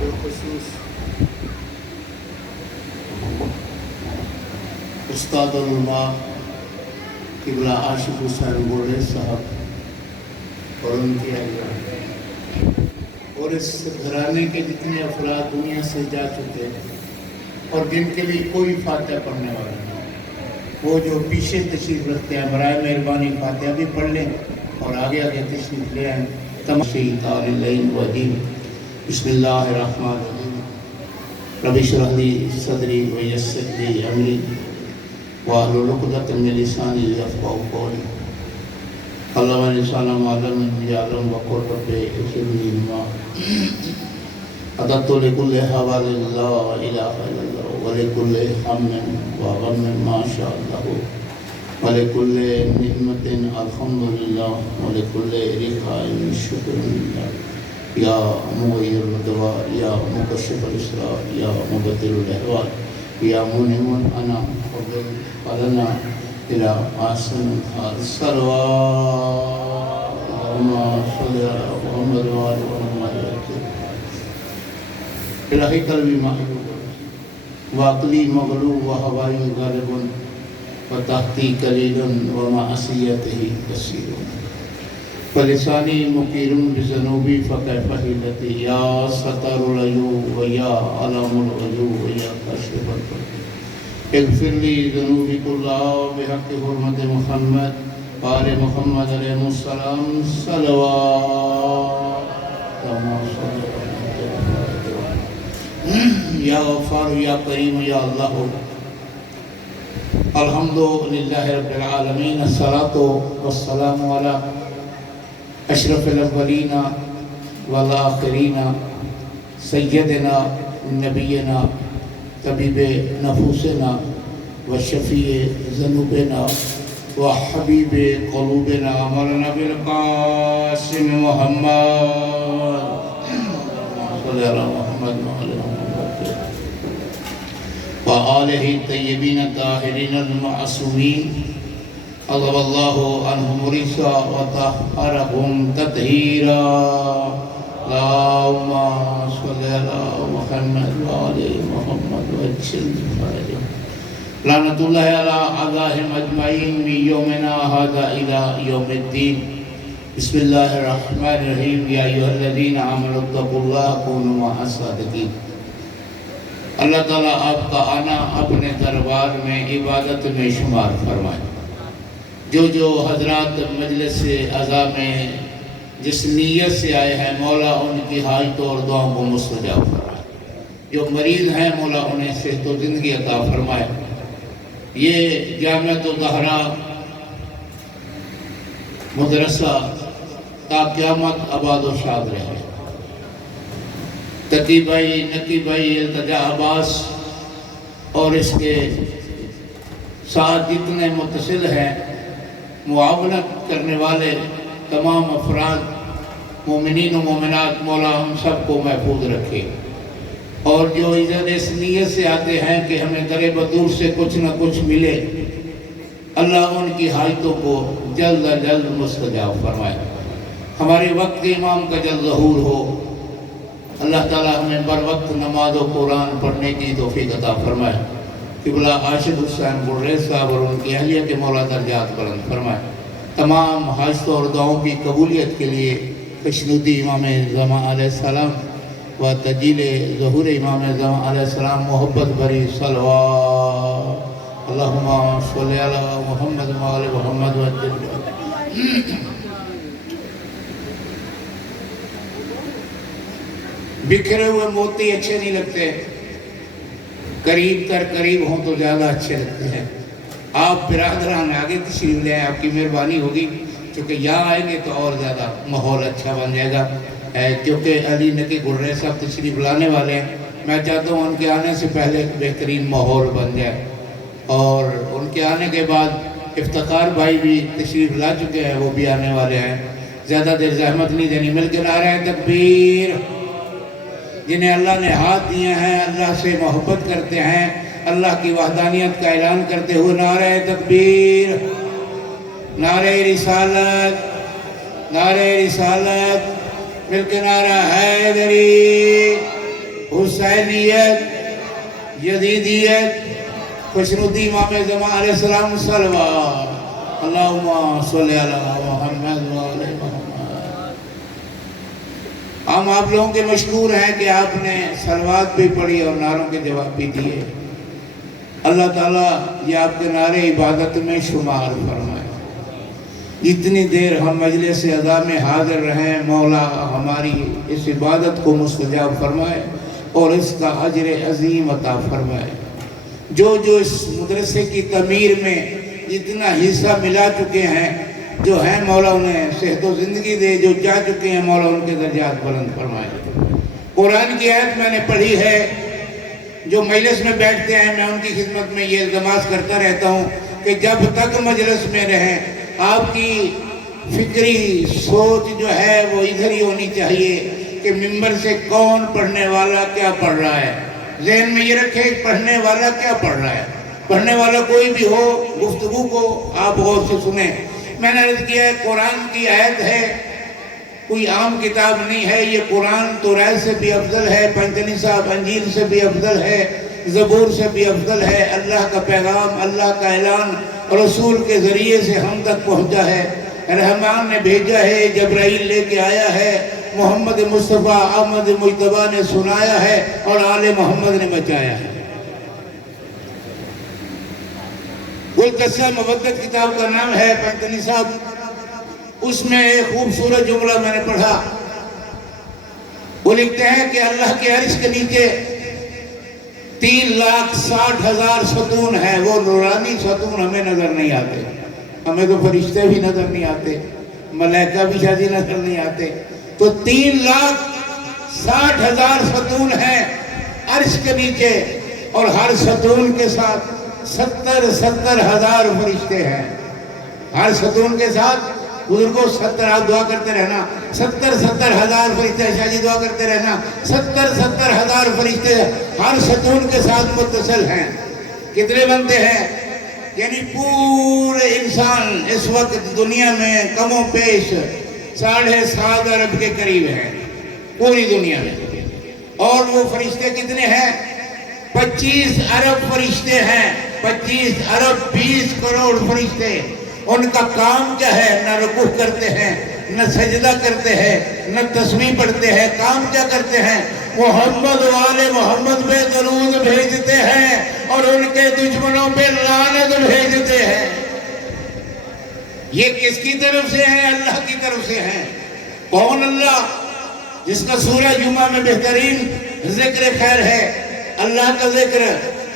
بالخصوص استاد علماء قبلہ عاشق حسین گوڑے صاحب اور ان کی اہلیہ اور اس گھرانے کے جتنے افراد دنیا سے جا چکے اور جن کے لیے کوئی فاتحہ پڑھنے والا نہیں، وہ جو پیچھے تشریف رکھتے ہیں برائے مہربانی فاتحہ بھی پڑھ لیں اور آگے آگے تشریف لے آئیں۔ تمشیطان اللین ودین بسم اللہ الرحمن الرحیم رب اشرح لی صدری ویسر لی امری واحلل عقدۃ من لسانی یفقهوا قولی علم الانسان ما لم یعلم وقل رب زدنی علما عددت لكل حوال لا اله الا الله ولكل هم وغم ما شاء الله ولكل نعمة الحمد لله ولكل رخاء شكر لله یا مغیر الدواء یا مکشف الاسرار یا مبدل الاحوال یا منعم الانام فضل قلنا الى آسن الحال اللہم صلی اللہ محمد وآل محمد الہی قلبی محبوب وعقلی مغلوب وحوائی غالب وتحتی قلیل ومعصیتہ کثیر فلسانی مقیر بذنوبی فکیف حیلتی یا ستار العیوب ویا علام الغیوب ویا کاشف الغیوب اغفر لی ذنوبی کلہا بحق حرمت محمد آل محمد علیہ السلام صلوات یا غفار یا کریم یا اللہ الحمدللہ رب العالمین الصلاة والسلام علی اشرف الاولین والآخرین سیدنا نبینا طبیب نفوسنا وشفیع ذنوبنا وحبیب قلوبنا مولانا بالقاسم محمد صلی اللہ محمد وآلہ الطیبین الطاہرین المعصومین عظم اللہ عنہم رجسا وطہرہم تطہیرا اللہم صلی اللہ محمد وآل محمد وجل خیرہ لعنت اللہ علی اعدائہم اجمعین من یومنا ھذا الی یوم الدین بسم اللہ الرحمن الرحیم یا ایھا الذین آمنوا اتقوا اللہ کونوا مع الصادقین۔ اللہ تعالیٰ آپ کا آنا اپنے دربار میں عبادت میں شمار فرمائے۔ جو حضرات مجلس اعضاء میں جس نیت سے آئے ہیں مولا ان کی حاجتوں اور دعاؤں کو مستجاب فرمائے۔ جو مریض ہیں مولا انہیں صحت و زندگی عطا فرمائے۔ یہ جامعۃ الزہرا مدرسہ تا قیامت آباد و شاد رہے۔ تقی بھائی، نقی بھائی، التجا عباس اور اس کے ساتھ جتنے متصل ہیں معاونت کرنے والے تمام افراد مومنین و مومنات مولا ہم سب کو محفوظ رکھے، اور جو ادھر اس نیت سے آتے ہیں کہ ہمیں در بدور سے کچھ نہ کچھ ملے، اللہ ان کی حاجتوں کو جلد از جلد مستجاب فرمائے۔ ہمارے وقت کے امام کا جلد ظہور ہو۔ اللہ تعالیٰ ہمیں بر وقت نماز و قرآن پڑھنے کی توفیق عطا فرمائے۔ قبلہ عاشق حسین گوڑے صاحب اور ان کی اہلیہ کے مولا درجات بلند فرمائے۔ تمام حاجتوں اور دعاؤں کی قبولیت کے لیے خوشنودی امام زمان علیہ السلام و تجلیل ظہور امام زمان علیہ السلام محبت بری صلوات اللہم صلی علی محمد و آل محمد و بکھرے ہوئے موتی اچھے نہیں لگتے، قریب تر قریب ہوں تو زیادہ اچھے لگتے ہیں۔ آپ برادران آگے تشریف لے آئیں، آپ کی مہربانی ہوگی، کیونکہ یہاں آئیں گے تو اور زیادہ ماحول اچھا بن جائے گا، کیونکہ علی نقی گرے صاحب تشریف لانے والے ہیں۔ میں چاہتا ہوں ان کے آنے سے پہلے ایک بہترین ماحول بن جائے، اور ان کے آنے کے بعد افتخار بھائی بھی تشریف لا چکے ہیں، وہ بھی آنے والے ہیں۔ زیادہ دیر زحمت نہیں دینی، مل کے نعرہ تکبیر۔ جنہیں اللہ نے ہاتھ دیے ہیں، اللہ سے محبت کرتے ہیں، اللہ کی وحدانیت کا اعلان کرتے ہوئے نعرہ تکبیر، نعرہ رسالت، نعرہ رسالت، مل کے نعرہ حیدری، حسینیت، یزیدیت، خوشنودی امام زمان علیہ السلام صلوات، اللہم صلی علی محمد وعلی محمد۔ ہم آپ لوگوں کے مشکور ہیں کہ آپ نے صلوات بھی پڑھی اور نعروں کے جواب بھی دیے۔ اللہ تعالیٰ یہ آپ کے نعرے عبادت میں شمار فرمائے۔ جتنی دیر ہم مجلس اذا میں حاضر رہیں، مولا ہماری اس عبادت کو مستجاب فرمائے اور اس کا اجر عظیم عطا فرمائے۔ جو اس مدرسے کی تعمیر میں اتنا حصہ ملا چکے ہیں، جو ہیں مولا انہیں صحت و زندگی دے، جو جا چکے ہیں مولا ان کے درجات بلند فرمائے۔ قرآن کی آیت میں نے پڑھی ہے، جو مجلس میں بیٹھتے ہیں میں ان کی خدمت میں یہ التماس کرتا رہتا ہوں کہ جب تک مجلس میں رہیں آپ کی فکری سوچ جو ہے وہ ادھر ہی ہونی چاہیے کہ ممبر سے کون پڑھنے والا کیا پڑھ رہا ہے۔ ذہن میں یہ رکھے پڑھنے والا کیا پڑھ رہا ہے۔ پڑھنے والا کوئی بھی ہو، گفتگو کو آپ غور سے سنیں۔ میں نے عرض کیا ہے قرآن کی آیت ہے، کوئی عام کتاب نہیں ہے، یہ قرآن توریت سے بھی افضل ہے، پنجتنی صاحب انجیل سے بھی افضل ہے، زبور سے بھی افضل ہے۔ اللہ کا پیغام، اللہ کا اعلان رسول کے ذریعے سے ہم تک پہنچا ہے۔ رحمان نے بھیجا ہے، جبرائیل لے کے آیا ہے، محمد مصطفیٰ احمد مجتبیٰ نے سنایا ہے اور آل محمد نے بچایا ہے۔ گلدستہ مودت کتاب کا نام ہے پنجتنی صاحب، اس میں ایک خوبصورت جملہ میں نے پڑھا۔ وہ لکھتے ہیں کہ اللہ کے عرش کے نیچے 3,60,000 ستون ہیں، وہ نورانی ستون ہمیں نظر نہیں آتے، ہمیں تو فرشتے بھی نظر نہیں آتے، ملائکہ بھی شادی نظر نہیں آتے، تو 3,60,000 ستون ہیں عرش کے نیچے، اور ہر ستون کے ساتھ 70,000 فرشتے ہیں۔ ہر ستون کے ساتھ بزرگوں 70 آپ دعا کرتے رہنا، 70,000 فرشتے، شاہ جی دعا کرتے رہنا، 70,000 فرشتے ہر ستون کے ساتھ متصل ہیں۔ کتنے بنتے ہیں؟ یعنی پورے انسان اس وقت دنیا میں کم و بیش 7.5 ارب کے قریب ہیں پوری دنیا میں، اور وہ فرشتے کتنے ہیں؟ 25 ارب فرشتے ہیں، 25 ارب 20 کروڑ فرشتے۔ ان کا کام کیا ہے؟ نہ رکوع کرتے ہیں، نہ سجدہ کرتے ہیں، نہ تسبیح پڑھتے ہیں، کام کیا کرتے ہیں؟ محمد والے محمد پہ درود بھیجتے ہیں اور ان کے دشمنوں پہ لعنت بھیجتے ہیں۔ یہ کس کی طرف سے ہیں؟ اللہ کی طرف سے ہیں۔ کون اللہ؟ جس کا سورہ جمعہ میں بہترین ذکر خیر ہے، اللہ کا ذکر،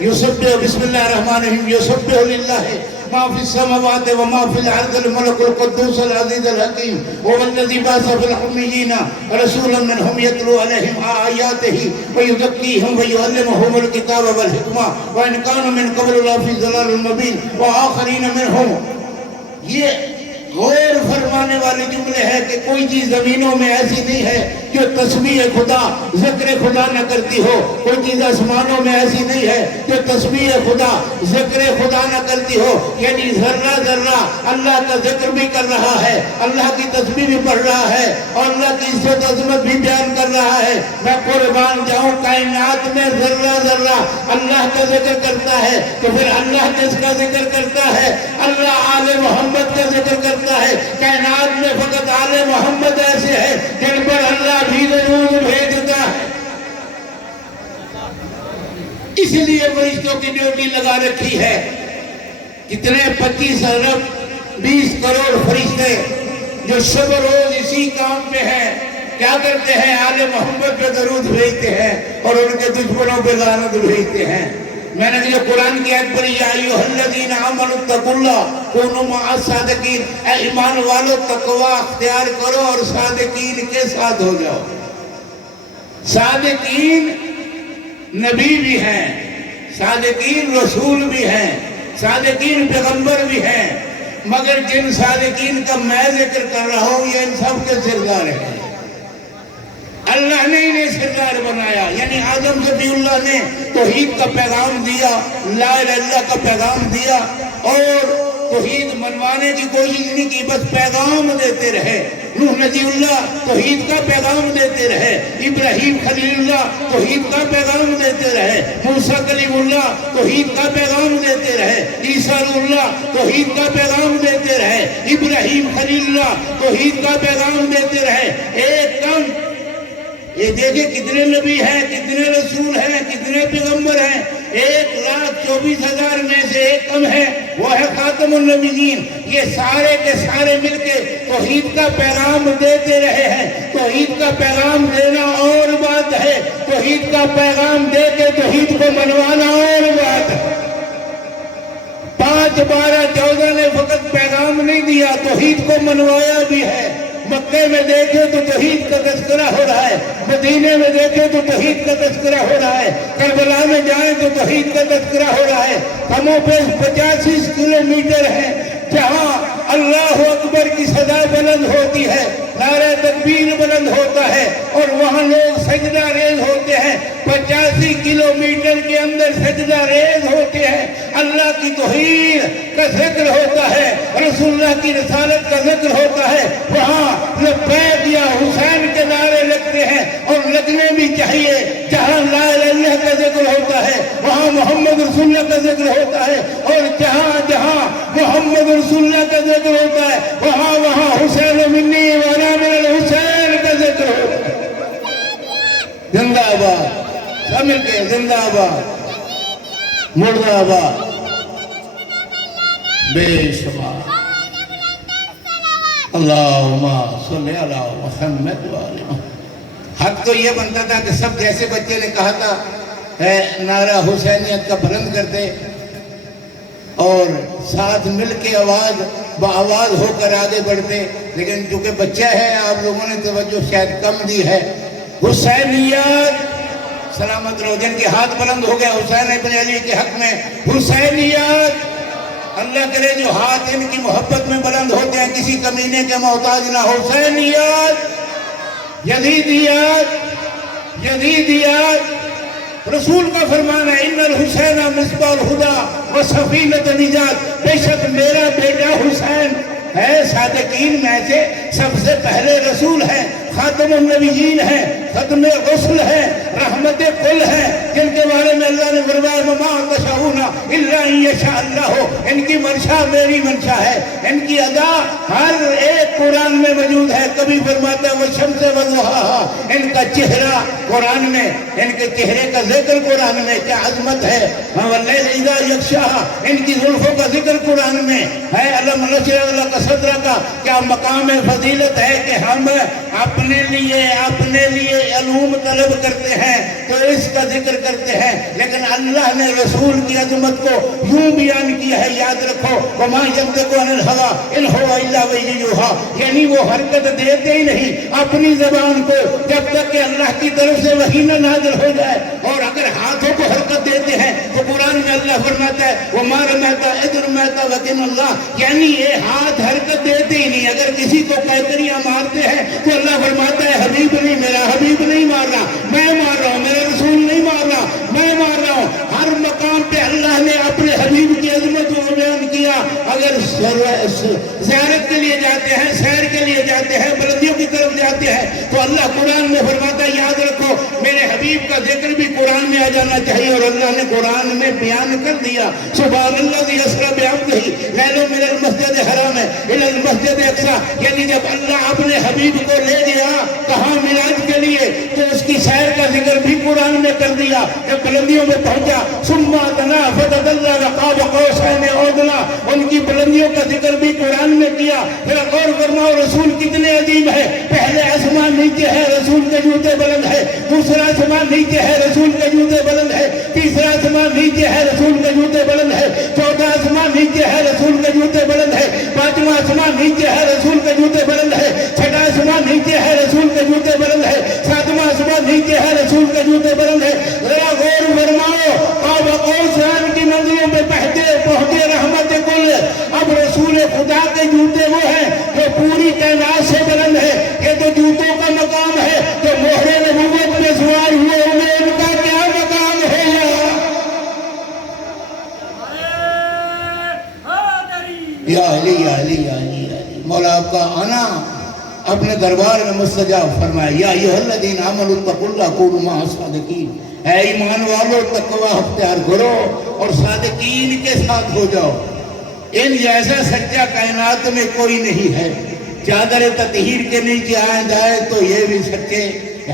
یسبح بسم اللہ الرحمن الرحیم، یسبح للہ ما فی السماوات و ما فی الارض الملک القدوس العزیز الحکیم هو الذی بعث فی الامیین رسولا منهم یتلو علیہم آیاتہ ویزکیہم ویعلمہم الکتاب والحکمہ وان کانوا من قبل لفی ضلال مبین وآخرین منہم۔ یہ غور فرمانے والے جملے ہیں کہ کوئی چیز زمینوں میں ایسی نہیں ہے جو تسبیح خدا ذکر خدا نہ کرتی ہو، کوئی چیز آسمانوں میں ایسی نہیں ہے جو تسبیح خدا ذکر خدا نہ کرتی ہو۔ یعنی ذرہ ذرہ اللہ کا ذکر بھی کر رہا ہے، اللہ کی تسبیح بھی پڑھ رہا ہے اور اللہ کی عزت عظمت بھی بیان کر رہا ہے۔ میں قربان جاؤں، کائنات میں ذرہ ذرہ اللہ کا ذکر کرتا ہے، تو پھر اللہ کس کا ذکر کرتا ہے؟ اللہ آل محمد کا ذکر کرتا ہے۔ کائنات میں فقط آل محمد ایسے ہیں جن پر اللہ بھی درود بھیجتا ہے۔ اس لیے فرشتوں کی ڈیوٹی لگا رکھی ہے۔ کتنے؟ 25 ارب 20 کروڑ فرشتے جو شب و روز اسی کام پہ ہیں۔ کیا کرتے ہیں؟ آل محمد پہ درود بھیجتے ہیں اور ان کے دشمنوں پہ لعنت بھیجتے ہیں۔ میں نے جو قرآن کی آیت پڑھی، یا ایھا الذین آمنوا اتقوا اللہ کونوا مع الصادقین، اے ایمان والو تقوی اختیار کرو اور صادقین کے ساتھ ہو جاؤ۔ صادقین نبی بھی ہیں، صادقین رسول بھی ہیں، صادقین پیغمبر بھی ہیں، مگر جن صادقین کا میں ذکر کر رہا ہوں یہ ان سب کے سردار ہیں۔ اللہ نے انہیں سردار بنایا، یعنی آدم صفی اللہ نے توحید کا پیغام دیا، لا الہ الا اللہ کا پیغام دیا اور توحید منوانے کی کوشش نہیں کی، بس پیغام دیتے رہے۔ نوح نبی اللہ توحید کا پیغام دیتے رہے، ابراہیم خلیل اللہ توحید کا پیغام دیتے رہے، موسیٰ کلیم اللہ توحید کا پیغام دیتے رہے، عیسیٰ روح اللہ توحید کا پیغام دیتے رہے، ابراہیم خلیل اللہ توحید کا پیغام دیتے رہے۔ ایک کم یہ دیکھیں کتنے نبی ہیں، کتنے رسول ہیں، کتنے پیغمبر ہیں، 1,24,000 میں سے ایک کم ہے، وہ ہے خاتم النبیین۔ یہ سارے کے سارے مل کے توحید کا پیغام دیتے رہے ہیں۔ توحید کا پیغام دینا اور بات ہے، توحید کا پیغام دے کے توحید کو منوانا اور بات ہے۔ 5، 12، 14 نے فقط پیغام نہیں دیا، توحید کو منوایا بھی ہے۔ مکے میں دیکھیں تو توحید کا تذکرہ ہو رہا ہے، مدینے میں دیکھیں تو توحید کا تذکرہ ہو رہا ہے، کربلا میں جائیں تو توحید کا تذکرہ ہو رہا ہے۔ کم و بیش 85 کلومیٹر ہے جہاں اللہ اکبر کی صدا بلند ہوتی ہے، نعرہ تکبیر بلند ہوتا ہے اور وہاں لوگ سجدہ ریز ہوتے ہیں۔ 85 کلومیٹر کے اندر سجدہ ریز ہوتے ہیں، اللہ کی توحید کا ذکر ہوتا ہے، رسول اللہ کی رسالت کا ذکر ہوتا ہے۔ وہاں لبیک یا حسین کے نعرے لگتے ہیں اور لگنے بھی چاہیے۔ جہاں لا الہ الا اللہ کا ذکر ہوتا ہے وہاں محمد رسول اللہ کا ذکر ہوتا ہے، اور جہاں جہاں محمد رسول اللہ کا ذکر ہوتا ہے وہاں حسین منی وانا من الحسین کا ذکر ہوتا ہے۔ زندہ آباد، سب مل کے زندہ آباد، مردہ آباد، بے شمار۔ اللہم صلی علی محمد وآلہ محمد۔ حق تو یہ بنتا تھا کہ سب جیسے بچے نے کہا تھا نعرہ حسینیت کا بلند کرتے اور ساتھ مل کے آواز بآواز ہو کر آگے بڑھتے، لیکن چونکہ بچہ ہے آپ لوگوں نے توجہ شاید کم دی ہے۔ حسینیت سلامت رہو، جن کے ہاتھ بلند ہو گئے حسین ابن علی کے حق میں حسینیت، اللہ کرے جو ہاتھ ان کی محبت میں بلند ہوتے ہیں کسی کمینے کے محتاج نہ ہو۔ حسینیت، یزیدیت، یزیدیت، رسول کا فرمان ہے ان الحسین مصباح الہدی و سفینۃ النجات، بے شک میرا بیٹا حسین ہے صادقین میں سے سب سے پہلے رسول ہے، خاتم النبیین ہے، ختم رسل ہے، رحمت کل ہے، جن کے بارے میں اللہ نے فرمایا وما تشاءون الا ان یشاء اللہ، ان کی منشا میری منشا ہے، ان کی ادا ہر ایک قرآن میں موجود ہے۔ کبھی فرماتا ہے والشمس وضحاها، ان کا چہرہ قرآن میں، ان کے چہرے کا ذکر قرآن میں، کیا عظمت ہے۔ واللیل اذا یغشاها، ان کی زلفوں کا ذکر قرآن میں ہے۔ الم نشرح لک صدرک، کیا مقام فضیلت ہے کہ ہم اپنے لیے علوم طلب کرتے ہیں تو اس کا ذکر کرتے ہیں، لیکن اللہ نے رسول کی عظمت کو یوں بیان کیا ہے، یاد رکھو وما ینطق عن الہوی ان هو الا وحی یوحی، یعنی وہ حرکت دیتے ہی نہیں اپنی زبان کو جب تک کہ اللہ کی طرف سے وحی نہ نازل ہو جائے، اور اگر ہاتھوں کو حرکت دیتے ہیں تو قرآن میں اللہ فرماتا ہے وما رمیت اذ رمیت ولکن اللہ، یعنی یہ ہاتھ حرکت دیتے ہی نہیں۔ اگر کسی کو کیکریاں مارتے ہیں تو اللہ فرماتا ہے حبیب نہیں، میرا حبیب نہیں مار رہا، میں مار رہا ہوں، میرا رسول نہیں مار رہا، میں مار رہا ہوں۔ ہر مقام پہ اللہ نے اپنے حبیب کی عظمت کو بیان کیا۔ اگر زیارت کے لیے جاتے ہیں، سیر کے لیے جاتے ہیں، بلندیوں کی طرف جاتے ہیں تو اللہ قرآن میں فرماتا ہے یاد رکھو میرے حبیب کا ذکر بھی قرآن میں آ جانا چاہیے، اور اللہ نے قرآن میں بیان کر دیا سبحان الذی اسری بعبدہ لیلا من المسجد الحرام الی المسجد الاقصی، یعنی جب اللہ اپنے حبیب کو لے گیا کہاں معراج کے لیے تو اس کی سیر کا ذکر بھی قرآن میں کر دیا۔ جب بلندیوں میں پہنچا ثم دنا فتدلى قاب قوسین او ادنی، ان کی بلندیوں کا ذکر بھی قرآن میں کیا۔ پھر غور فرماؤ رسول کتنے عظیم ہے، پہلے آسمان نیچے ہے رسول کے جوتے بلند ہے، دوسرا آسمان نیچے ہے رسول کے جوتے بلند ہے، تیسرا آسمان نیچے ہے رسول کے جوتے بلند ہے، چوتھا آسمان نیچے ہے رسول کے جوتے بلند ہے، پانچواں آسمان نیچے ہے رسول کے جوتے بلند ہے، چھٹا آسمان نیچے ہے رسول کے جوتے بلند ہے، ساتواں آسمان نیچے ہے رسول کے جوتے بلند ہے۔ ذرا غور فرماؤ قاب قوسین کی منزلوں پہ پہنچے رحمت کل۔ اب رسول خدا کے جوتے وہ ہیں جو پوری کائنات سے بلند ہے، یہ تو جوتوں کا مقام ہے، جو مہر نبوت میں سوار ہوئے انہیں ان کا کیا مقام ہے۔ یا علی یا علی یا علی یا علی، مولا آپ کا آنا اپنے دربار میں مستجاب فرمائے یا ایھا الذین آمنوا اتقوا اللہ کونوا مع الصادقین، اے ایمان والو تقوی اختیار کرو اور صادقین کے ساتھ ہو جاؤ، ان جیسا سچا کائنات میں کوئی نہیں ہے۔ چادر تطہیر کے نیچے آئیں جائے تو یہ بھی سچے،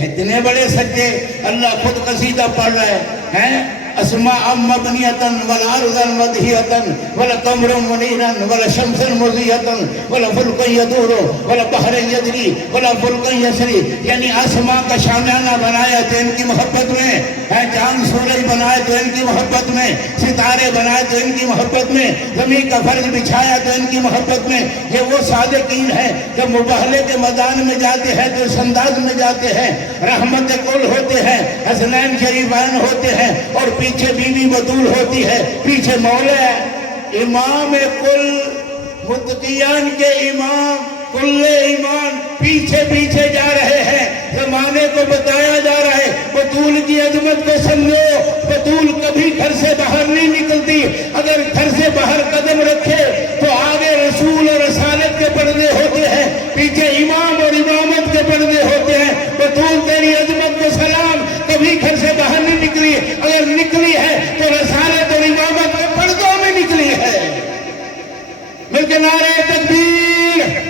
اتنے بڑے سچے۔ اللہ خود قصیدہ پڑھ رہے ہیں، اسماء مبنیۃ والارض مدحیۃ والقمر منیرا والشمس مضیۃ والفلک یدور والبحر یجری والفلک یسری، یعنی اسماء کا شامیانہ بنایا تو ان کی محبت میں ہے، چاند سورج بنائے تو ان کی محبت میں، ستارے بنائے تو ان کی محبت میں، زمین کا فرش بچھایا تو ان کی محبت میں۔ یہ وہ صادقین ہیں جو مباہلے کے میدان میں جاتے ہیں تو اس انداز میں جاتے ہیں، رحمت کل ہوتے ہیں، حسنین شریفین ہوتے ہیں، اور پیچھے بی بی بطول ہوتی ہے، پیچھے مولا ہے، امام کل متقیان کے امام کل ایمان پیچھے پیچھے جا رہے ہیں، زمانے کو بتایا جا رہا ہے بطول کی عظمت کو سمجھو۔ بطول کبھی گھر سے باہر نہیں نکلتی، اگر گھر سے باہر قدم رکھے تو آگے رسول اور رسالت کے پردے ہوتے ہیں، پیچھے امام اور امامت کے پردے ہوتے ہیں۔ بطول تیری عظمت کو سلام، کبھی گھر سے باہر نہیں نکلی، اگر نکلی ہے تو رسالت اور امامت کے پردوں میں نکلی ہے۔ مل کے نعرہ تکبیر۔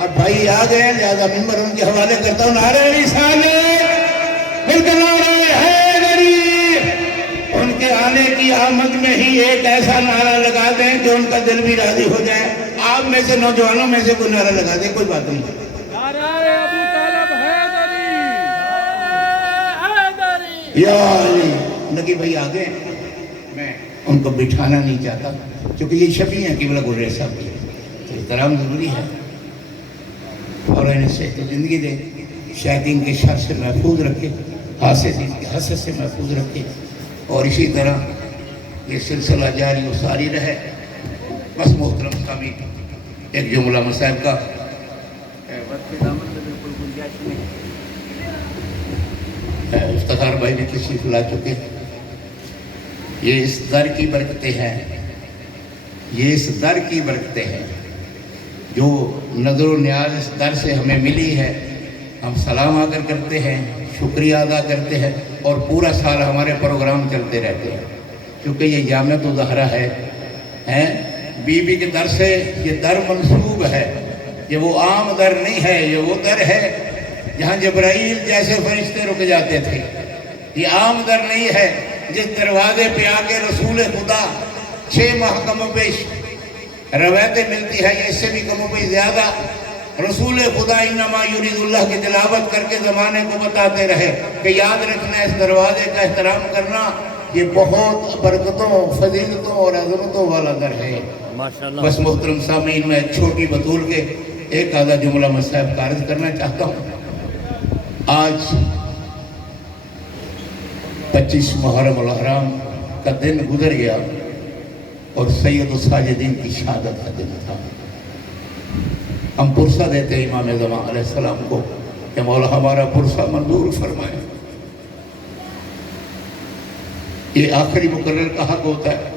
اب بھائی آ گئے ہیں، لہذا ممبر ان کے حوالے کرتا ہوں، نعرہ رسالت، مل کے نعرہ حیدری۔ ان کے آنے کی آمد میں ہی ایک ایسا نعرہ لگا دیں جو ان کا دل بھی راضی ہو جائے۔ آپ میں سے نوجوانوں میں سے کوئی نعرہ لگا دیں، کوئی بات نہیں۔ یا علی نگی بھائی آگے، میں ان کو بٹھانا نہیں چاہتا کیونکہ یہ شفیع ہیں قبلہ گرے صاحب کی، تو احترام ضروری ہے، اور انہیں صحت و زندگی دے، شیطان کے شر سے محفوظ رکھے، حاسدین کے حسد سے محفوظ رکھے، اور اسی طرح یہ سلسلہ جاری و ساری رہے۔ بس محترم سامعین، ایک جملہ مصاحب کا افتخار بھائی نے تشریف لا چکے۔ یہ اس در کی برکتیں ہیں، یہ اس در کی برکتیں ہیں جو نظر و نیاز اس در سے ہمیں ملی ہے۔ ہم سلام آ کر کرتے ہیں، شکریہ ادا کرتے ہیں، اور پورا سال ہمارے پروگرام چلتے رہتے ہیں، کیونکہ یہ جامعۃ الزہرا ہے۔ بی بی کے در سے یہ در منسوب ہے، یہ وہ عام در نہیں ہے، یہ وہ در ہے جہاں جبرائیل جیسے فرشتے رک جاتے تھے۔ یہ عام در نہیں ہے جس دروازے پہ آ کے رسول خدا 6 ماہ کم و بیش روایتیں ملتی ہے، یہ اس سے بھی کم و بیش زیادہ رسول خدا انما یرید اللہ کی تلاوت کر کے زمانے کو بتاتے رہے کہ یاد رکھنا، اس دروازے کا احترام کرنا، یہ بہت برکتوں، فضیلتوں اور عظمتوں والا در ہے۔ بس محترم سامعین، میں ایک چھوٹی بطول کے ایک آدھا جملہ مصاحب کا عرض کرنا چاہتا ہوں۔ آج 25 محرم الحرام کا دن گزر گیا اور سید الساجدین کی شہادت کا دن تھا۔ ہم پرسہ دیتے ہیں امام زمان علیہ السلام کو کہ مولا ہمارا پرسہ منظور فرمائے۔ یہ آخری مقرر کا حق ہوتا ہے۔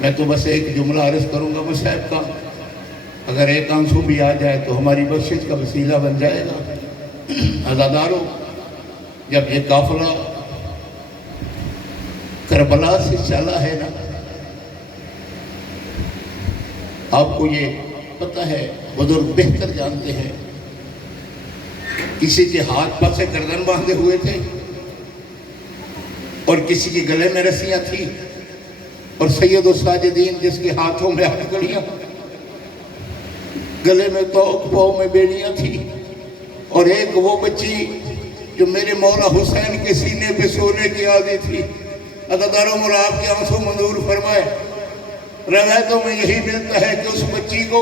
میں تو بس ایک جملہ عرض کروں گا مصاحب کا، اگر ایک آنسو بھی آ جائے تو ہماری بخشش کا وسیلہ بن جائے گا۔ عزاداروں، جب یہ قافلہ کربلا سے چلا ہے نا، آپ کو یہ پتہ ہے، بزرگ بہتر جانتے ہیں، کسی کے ہاتھ پر سے گردن باندھے ہوئے تھے اور کسی کے گلے میں رسیاں تھیں، اور سید الساجدین جس کے ہاتھوں میں ہتھکڑیاں، گلے میں توق، پاؤں میں بیڑیاں تھیں، اور ایک وہ بچی جو میرے مولا حسین کے سینے پہ سونے کی عادی تھی۔ عزاداروں، مولا آپ کے آنسو منظور فرمائے۔ روایتوں میں یہی ملتا ہے کہ اس بچی کو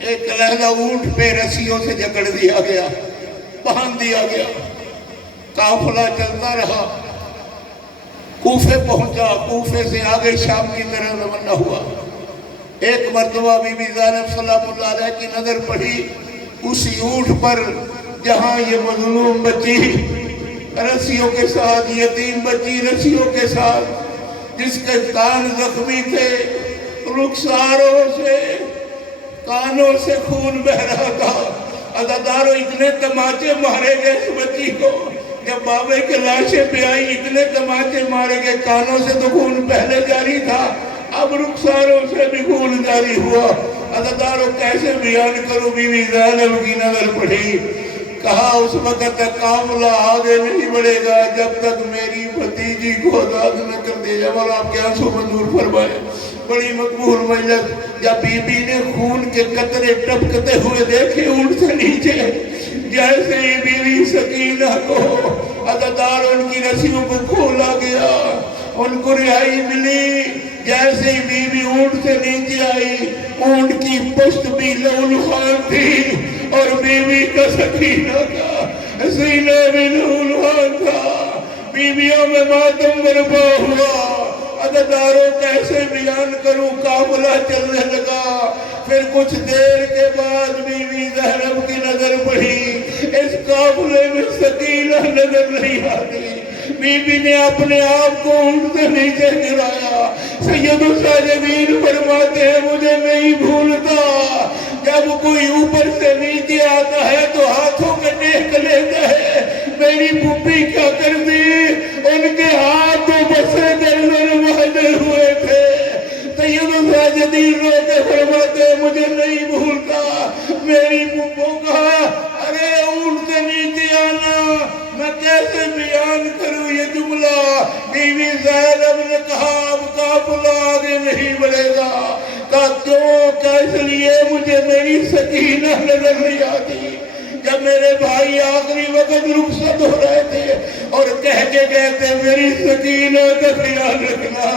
ایک علیحدہ اونٹ پہ رسیوں سے جکڑ دیا گیا، باندھ دیا گیا، قافلہ چلتا رہا، کوفے پہنچا، کوفے سے آگے شام کی طرح روانہ ہوا۔ ایک مرتبہ بی بی زینب سلام اللہ علیہ کی نظر پڑی اسی اونٹ پر جہاں یہ مظلوم بچی رسیوں کے ساتھ، یتیم بچی رسیوں کے ساتھ، جس کے کان زخمی تھے، رخساروں سے کانوں سے خون بہ رہا تھا. عزادارو اتنے تماچے مارے گئے اس بچی کو، جب بابے کے لاشیں پہ آئی اتنے تماچے مارے گئے، کانوں سے تو خون پہلے جاری تھا، اب رخساروں سے بھی خون جاری ہوا. عزادارو کیسے بیان کرو، بیوی زینب کی نظر پڑی. کہا اس وقت تک قافلہ آگے نہیں بڑھے گا جب تک میری بھتیجی کو آزاد نہ کر دے جائے. مولا آپ کے آنسو منظور فرمائے. بڑی مقبول مجلس. جب بی بی نے خون کے قطرے ٹپکتے ہوئے دیکھے اونٹ سے نیچے، جیسے ہی بیوی سکینہ کو عزادار ان کی رسیوں کو کھولا گیا، ان کو رہائی ملی. جیسے ہی بیوی اونٹ سے نیچے آئی، اونٹ کی پشت بھی لولوان تھی اور بیوی کا سکینہ کا سینہ بھی لولوان تھا. بیویوں میں ماتم برپا ہوا. عزاداروں کیسے بیان کروں، قافلہ چلنے لگا. پھر کچھ دیر کے بعد بیوی زینب کی نظر پڑی، اس قافلے میں سکینہ نظر نہیں آتی. بیوی نے اپنے آپ کو اونٹ سے نیچے گرایا. سید الساجدین فرماتے ہیں مجھے نہیں بھولتا، جب کوئی اوپر سے نیچے آتا ہے تو ہاتھوں میں ٹیک لیتا ہے. میری پھوپھی کیا کرتی، ان کے ہاتھ تو بسے گردن باندھے ہوئے تھے. سید الساجدین رو کے فرماتے ہیں مجھے نہیں بھولتا. میری پھوپھو کہا ارے اونٹ سے نیچے آنا، میں کیسے بیان کروں یہ جملہ. بیوی زینب نے کہا اب قافلہ آگے نہیں بڑھے گا. کہا کیوں، کہ اس لیے مجھے میری سکینہ نظر نہیں آتی. جب میرے بھائی آخری وقت رخصت ہو رہے تھے اور کہہ کے گئے تھے میری سکینہ کا خیال رکھنا،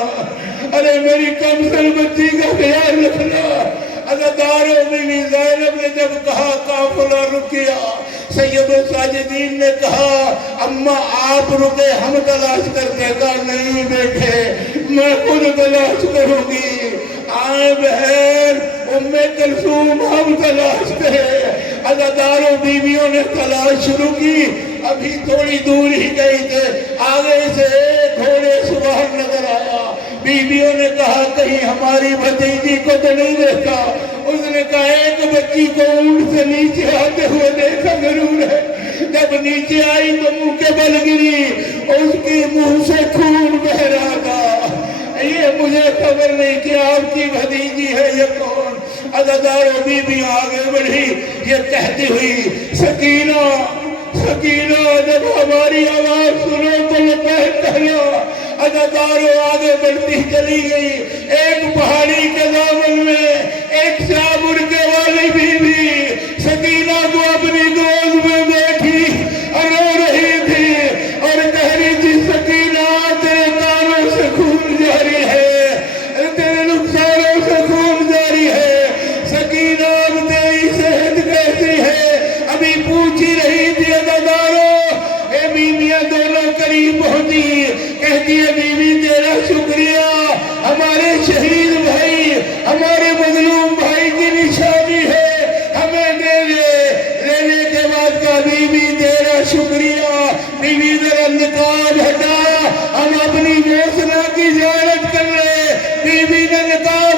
ارے میری کمسل بچی کا خیال رکھنا. عزاداروں بیوی زینب نے جب کہا قافلہ رکیا، سید الساجدین نے کہا اماں آپ رکے ہم تلاش کرتے. کہا نہیں بیٹے میں خود تلاش کروں گی. آئے بہن ام کلثوم ہم تلاش کریں. عزاداروں بیویوں نے تلاش شروع کی. ابھی تھوڑی دور ہی گئی تھے، آگے سے ایک گھوڑے سوار نظر آیا. بیویوں نے کہا کہیں ہماری بھتیجی کو تو نہیں دیکھا. اس نے کہا ایک بچی کو اونٹ سے نیچے آتے ہوئے دیکھا ضرور ہے. جب نیچے آئی تو منہ کے بل گری، اس کی منہ سے خون بہ رہا تھا. یہ مجھے خبر نہیں کہ آپ کی بھتیجی ہے یہ کون. عزاداروں بیوی آگے بڑھی یہ کہتی ہوئی سکینہ سکینہ جب ہماری آواز سنو تو لبیک کہنا. عزاداروں آگے بڑھتی چلی گئی. ایک پہاڑی کے دامن میں ایک سیابر کے والی بیوی سکینہ کو اپنی گود میں بیٹھی اور رو رہی تھی اور کہہ رہی تھی سکینہ تیرے کانوں سے خون جاری ہے، تیرے رخساروں سے خون جاری ہے. سکینہ اب تیری صحت کیسی ہے؟ ابھی پوچھ ہی رہی تھی. عزاداروں اے بیویاں دونوں قریب پہنچی، کہتی ہے بیوی تیرا شکریہ، ہمارے شہید بھائی ہمارے مظلوم بھائی کی نشانی ہے، ہمیں دے دے. لینے کے بعد کہا بیوی تیرا شکریہ. بیوی ذرا نقاب ہٹا، ہم اپنی موسنا کی زیارت کر لیں. بیوی نے نقاب